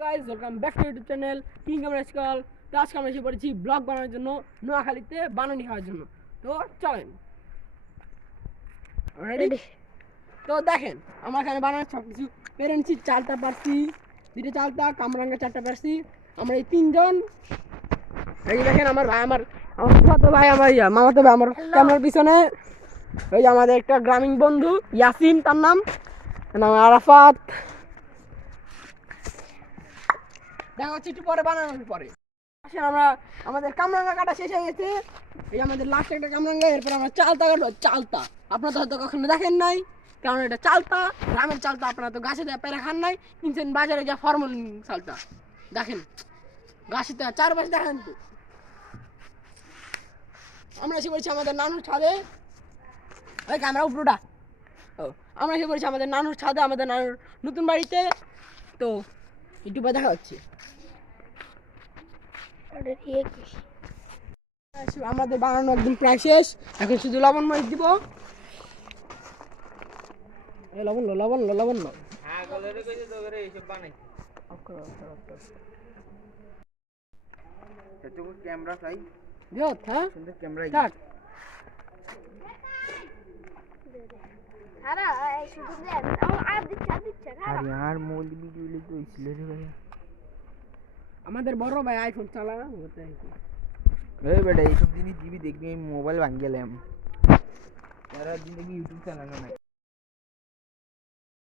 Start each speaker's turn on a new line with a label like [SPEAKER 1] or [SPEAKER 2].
[SPEAKER 1] Guys welcome back to YouTube channel king skull তো আজকে আমরা এসে পড়েছি ব্লগ বানানোর জন্য নোয়াখালীতে বানানি খাওয়ার জন্য। তো চলেন। রেডি তো দেখেন আমার এখানে বানানোর সব কিছু পেরেন্টসি চালটা পারছি দুটো চালটা কামরাঙ্গা চারটা পারছি। আমরা এই তিনজন। এই দেখেন আমার ভাই আমার আমার ফুফাতো ভাই আমার ইয়া মামাতো ভাই আমার ক্যামেরার পিছনে। ওই আমাদের একটা গ্রামীণ বন্ধু ইয়াসিন তার নাম। তার নাম আরাফাত। দেখা হচ্ছে পরে, বানানোর পরে। আসেন আমরা, আমাদের কামরাঙ্গা কাটা শেষ হয়ে গেছে। এই আমাদের লাস্ট একটা কামরাঙ্গা, এরপর আমরা চালতা কাটবো, চালতা। আপনারা তো হয়তো কখনো দেখেন নাই, কারণ এটা চালতা গ্রামের চালতা আপনারা তো গাছে দেওয়া পেরে খান নাই। কিনছেন বাজারে যা ফর্মাল চালতা। দেখেন, গাছে দেওয়া চারপাশে দেখেন তো। আমরা এসে পড়েছি আমাদের নানুর ছাদে। ওই ক্যামেরা উপরোটা। ও, আমরা এসে পড়েছি আমাদের নানুর ছাদে, আমাদের নানুর নতুন বাড়িতে। তো ইউটিউবে দেখা হচ্ছে। আমাদের বানানো একদম প্রায় শেষ। এখন শুধু লবণ মরিচ দিব। এই লবণ লো লবণ লো লবণ লো
[SPEAKER 2] ক্যামেরা চাই।
[SPEAKER 1] হ্যাঁ?
[SPEAKER 2] সুন্দর ক্যামেরা
[SPEAKER 1] কাট
[SPEAKER 2] আরে আর মোল ভিডিও লিখে হয়েছিল রে ভাই।
[SPEAKER 1] আমাদের বড় ভাই আইফোন চালা ওটাই
[SPEAKER 2] এই বেটা এইসব জিনিস দিবি দেখবি আমি মোবাইল ভাঙ গেলাম সারা দিন দেখবি ইউটিউব চালানো নাই